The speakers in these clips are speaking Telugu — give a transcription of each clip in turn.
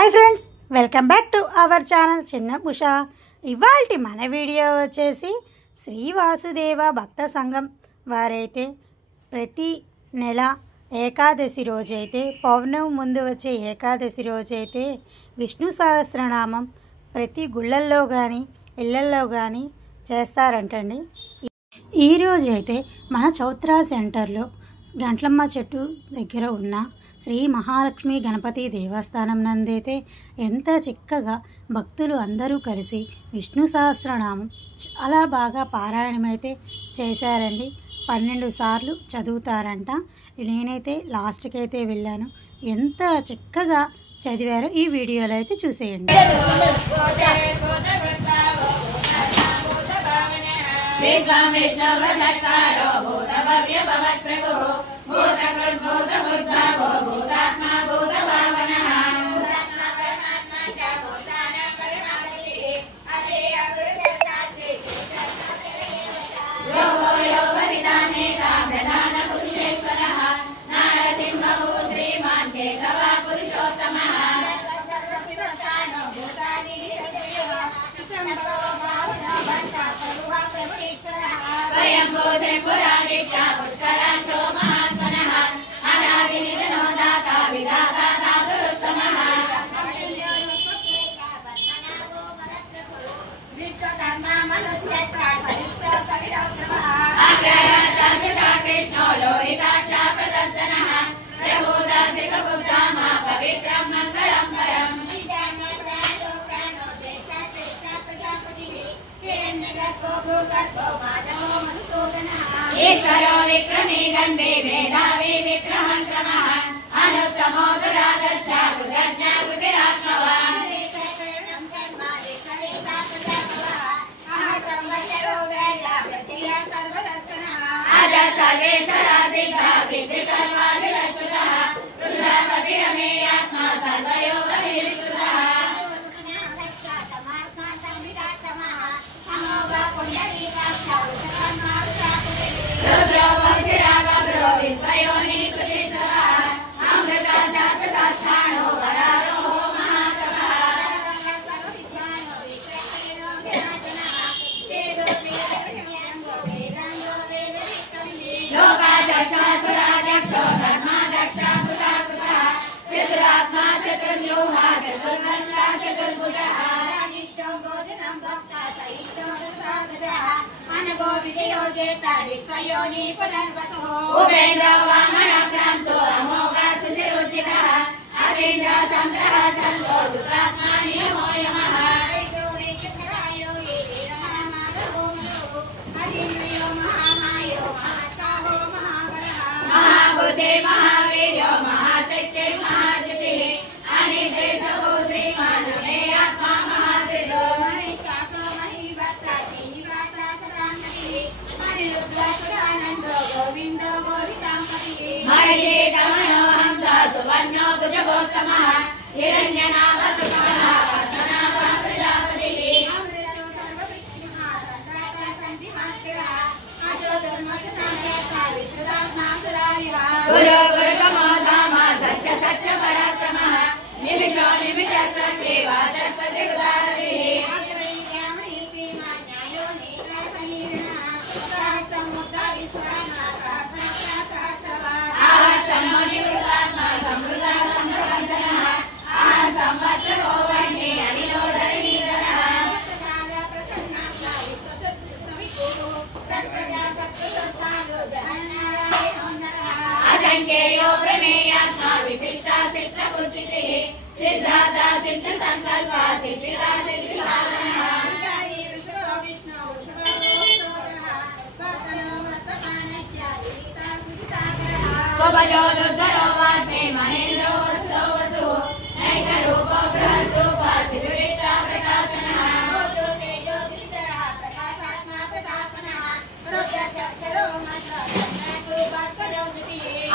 Hi friends, welcome back to our channel చిన్న ఉషా. ఇవాల్టి మన వీడియో వచ్చేసి శ్రీ వాసుదేవ భక్త సంఘం వారైతే ప్రతి నెల ఏకాదశి రోజైతే పౌర్ణమి ముందు వచ్చే ఏకాదశి రోజైతే విష్ణు సహస్రనామం ప్రతి గుళ్ళల్లో కానీ ఇళ్ళల్లో కానీ చేస్తారంటండి. ఈరోజు అయితే మన చౌత్రా సెంటర్లో గంట్లమ్మ చెట్టు దగ్గర ఉన్న శ్రీ మహాలక్ష్మి గణపతి దేవస్థానం నందైతే ఎంత చక్కగా భక్తులు అందరూ కలిసి విష్ణు సహస్రనామం చాలా బాగా పారాయణమైతే చేశారండి. 12 సార్లు చదువుతారంట. నేనైతే లాస్ట్కి అయితే వెళ్ళాను. ఎంత చక్కగా చదివారో ఈ వీడియోలో అయితే చూసేయండి. ఈశ్వరో విక్రమే గంధే వేదావే విక్రమం క్రమః అనుత్తమో దురాదర్శ కృతజ్ఞా కృతిరాత్మవాన్ అజ సర్వే సదా సిద్ధ సిద్ధి సర్వాభిలక్షుతః పురుషామభిరమే ఆత్మా సర్వయోగ విరిష్టః రుద్రో వజ్రాగభ్రో విశ్వయోని సుశిసః అమృత శాస్త్రస్థానో వరారోహో మహాతపః లోకాధ్యక్షాసురాధ్యక్షో ధర్మాధ్యక్షా కృతాకృతః చతురాత్మా చతుర్వ్యూహ చతుర్దశ చతుర్భుజః ఉపేంద్ర వామన ఫ్రాంసో అమోఘ సుచిరుచితః అతీంద్ర సంగ్రహ సంతో దురాత్మా నియమో యమః మహాబుద్ధి మహావీర్యో మహాశక్తి మహాజ్యోతిః అనిశే సహో శ్రీమానుడే ఆత్మా మహావిదో మహిషీతమనో హంస సువర్ణో భుజగోత్తమః హిరణ్యనాభ సుతమః పద్మనాభ ప్రజాపతిః గురు గురుతమో ధామ సత్య సత్య పరాక్రమః నిమిషో నిమిష సత్యే వాచస్పతి హృదారతిః అసంఖ్యేయో ప్రమేయాత్మా విశిష్టా శిష్ట ఉచితిః సిద్ధార్థ సిద్ధ సంకల్ప సిద్ధిదా సిద్ధి సాధనః స్వభజో దుర్ధరో వాగ్నే మహేంద్రో వసుదో వసుః నైక రూపో బృహద్ రూప శివవిష్ట ప్రకాశనః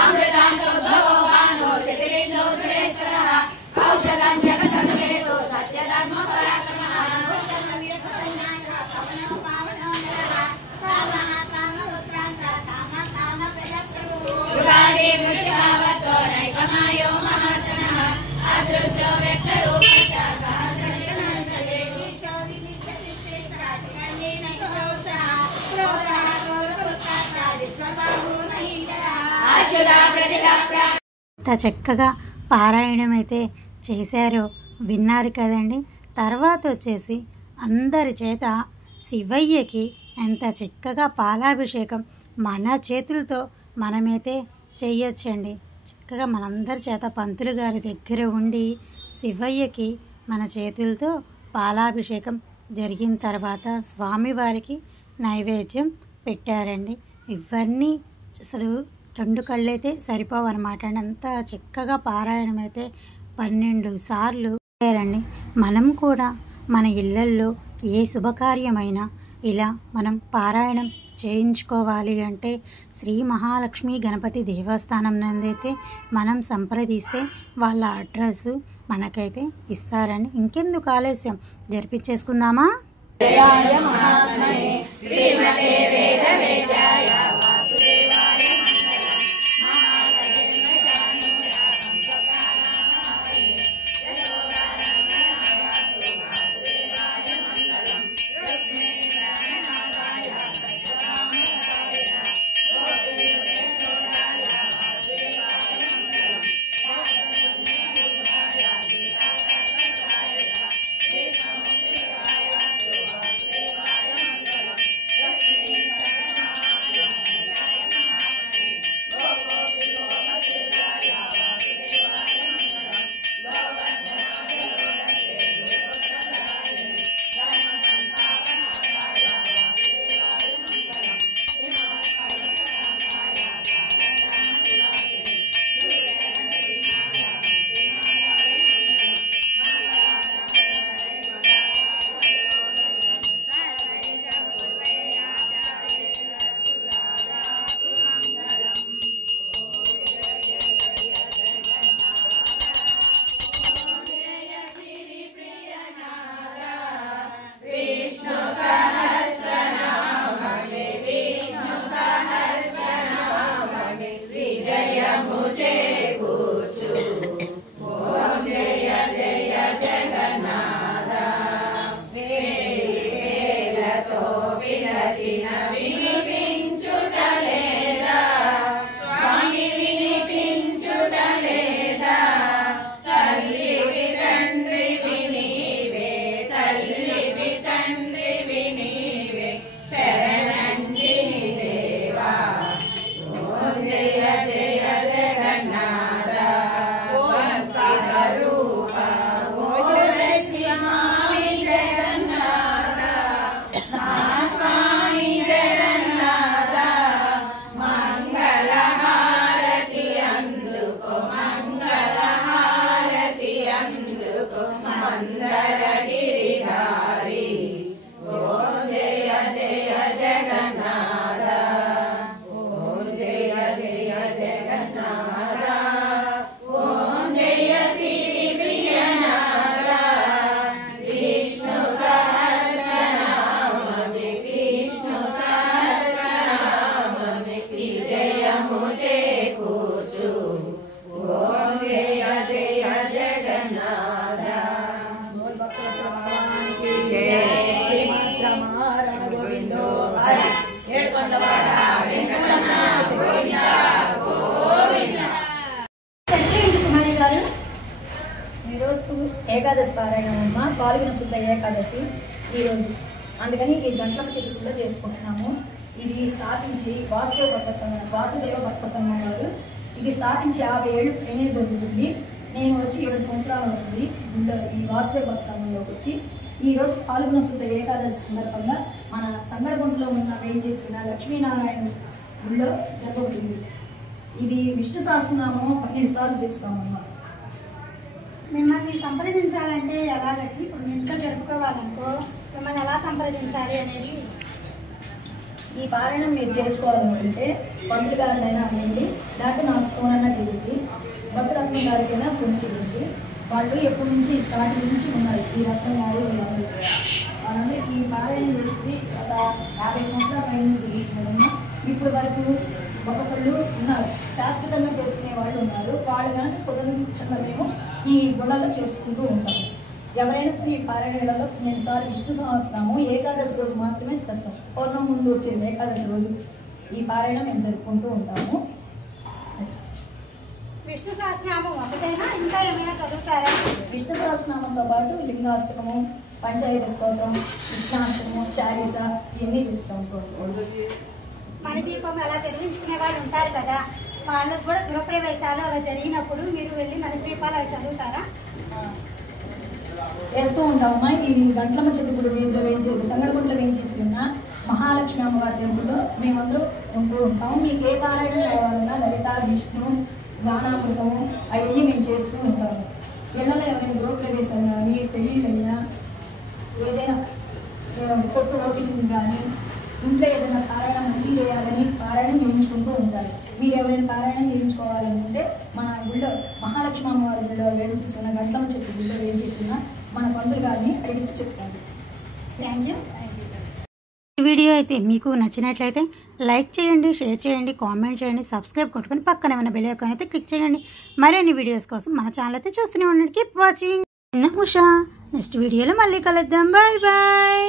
అమృతాం సోద్భవో భానో శశిబిందో సురేశ్వరః ఔషధం జగదభిషేకో సత్యధర్మ పరాక్రమః యుగాది మృత్యువావర్తో నైకమాయో మహా ఎంత చక్కగా పారాయణం అయితే చేశారో విన్నారు కదండి. తర్వాత వచ్చేసి అందరి చేత శివయ్యకి ఎంత చక్కగా పాలాభిషేకం మన చేతులతో మనమైతే చేయొచ్చండి. చక్కగా మనందరి చేత పంతులు గారి దగ్గర ఉండి శివయ్యకి మన చేతులతో పాలాభిషేకం జరిగిన తర్వాత స్వామివారికి నైవేద్యం పెట్టారండి. ఇవన్నీ అసలు 2 కళ్ళైతే సరిపోవన్నమాట అండి. అంత చక్కగా పారాయణం అయితే 12 సార్లు చేశారండి. మనం కూడా మన ఇళ్ళల్లో ఏ శుభకార్యమైనా ఇలా మనం పారాయణం చేయించుకోవాలి అంటే శ్రీ మహాలక్ష్మి గణపతి దేవస్థానం నందైతే మనం సంప్రదిస్తే వాళ్ళ అడ్రస్సు మనకైతే ఇస్తారండి. ఇంకెందుకు ఆలస్యం, జరిపించేసుకుందామా? ఏకాదశి పారాయణం అమ్మ, పాల్గొన శుద్ధ ఏకాదశి ఈరోజు. అందుకని ఈ గంటల చెట్టు కూడా చేసుకుంటున్నాము. ఇది స్థాపించి వాసుదేవ భక్త సంఘం వారు ఇది స్థాపించి 50 ఏళ్ళు ట్రైనింగ్ జరుగుతుంది. నేను వచ్చి 7 సంవత్సరాలు అవుతుంది ఈ వాసుదేవ భక్త సంఘంలోకి వచ్చి. ఈరోజు పాల్గొన శుద్ధ ఏకాదశి సందర్భంగా మన సంగడగుంటలో ఉన్న వేయించేసిన లక్ష్మీనారాయణ గుళ్ళో జరుగుతుంది. ఇది విష్ణు సహస్రనామం 12 సార్లు చేస్తామన్నమాట. మిమ్మల్ని సంప్రదించాలంటే ఎలాగంటే ఇప్పుడు మీ ఇంట్లో జరుపుకోవాలనుకో మిమ్మల్ని ఎలా సంప్రదించాలి అనేది ఈ పారాయణం మీరు చేసుకోవాలంటే పంతులు గారినైనా అనండి, లేకపోతే నాకు ఫోన్ అయినా చేయండి, బొచ్చరత్నం గారికైనా ఫోన్ చేయండి. వాళ్ళు ఎప్పటి నుంచి స్టార్టింగ్ నుంచి ఉన్నారు ఈ రత్నం గారు వాళ్ళందరూ ఈ పారాయణం చేసి ఒక 50 సంవత్సరాల పైన జరుగుతుందమ్మా. ఇప్పుడు వరకు ఒక్కొక్కళ్ళు ఉన్నారు, శాశ్వతంగా చేసుకునే వాళ్ళు ఉన్నారు. వాళ్ళు కనుక కుదరకుండా మేము ఈ గుళ్ళలో చేసుకుంటూ ఉంటాము. ఎవరైనా సరే ఈ పారాయణాలలో 12 సార్లు విష్ణు సహస్రనామం ఏకాదశి రోజు మాత్రమే చేస్తాం. పౌర్ణమి ముందు వచ్చే ఏకాదశి రోజు ఈ పారాయణం మేము జరుపుకుంటూ ఉంటాము. విష్ణు సహస్రనామం ఒకటైనా ఇంకా ఏమైనా చదువుతారా? విష్ణు సహస్రనామంతో పాటు లింగాష్టకము, పంచాయత స్తోత్రం, కృష్ణాష్టకము, చాలీస ఇవన్నీ తెస్తాం. మణిదీపం అలా చదివించుకునే వాళ్ళు ఉంటారు కదా, వాళ్ళకు కూడా గృహప్రవేశాలు అలా జరిగినప్పుడు మీరు వెళ్ళి మణిదీపాలు అవి చదువుతారా? చేస్తూ ఉంటామమ్మా. ఈ గంట్లమ్మ చెట్టుకుడు వీధిలో వేయించేది సంగరగుంటలో వేయించేసి ఉన్న మహాలక్ష్మి అమ్మవారి టెంపుల్లో మేమందరూ ఉంటూ ఉంటాము. మీకు ఏ పారాయణ కావాలన్నా లలిత, విష్ణు, గానామృతము అవన్నీ మేము చేస్తూ ఉంటాము. ఇళ్ళలో ఎవరైనా గృహప్రవేశం కానీ, పెళ్ళిళ్ళైనా, ఏదైనా కొత్త ఓపెనింగ్ కానీ, ఇంట్లో ఏదైనా పారాయణం మంచి చేయాలని పారాయణం చేయించుకుంటూ ఉంటారు. మీరు ఎవరైనా పారాయణం చేయించుకోవాలనుకుంటే మన గుళ్ళో మహాలక్ష్మి అమ్మవారి గుళ్ళో వేయించేసిన గంటలమ్మ చెట్టు గుళ్ళో వేయించేసిన మన పంతులు గారిని అడిగితే చెప్తాను. Thank you. ఈ వీడియో అయితే మీకు నచ్చినట్లయితే లైక్ చేయండి, షేర్ చేయండి, కామెంట్ చేయండి, సబ్స్క్రైబ్ కొట్టుకొని పక్కన ఏమైనా బెల్ ఐకాన్ అయితే క్లిక్ చేయండి. మరిన్ని వీడియోస్ కోసం మన ఛానల్ అయితే చూస్తూనే ఉండండి. Keep watching. ఉషా. నెక్స్ట్ వీడియోలో మళ్ళీ కలుద్దాం. Bye bye.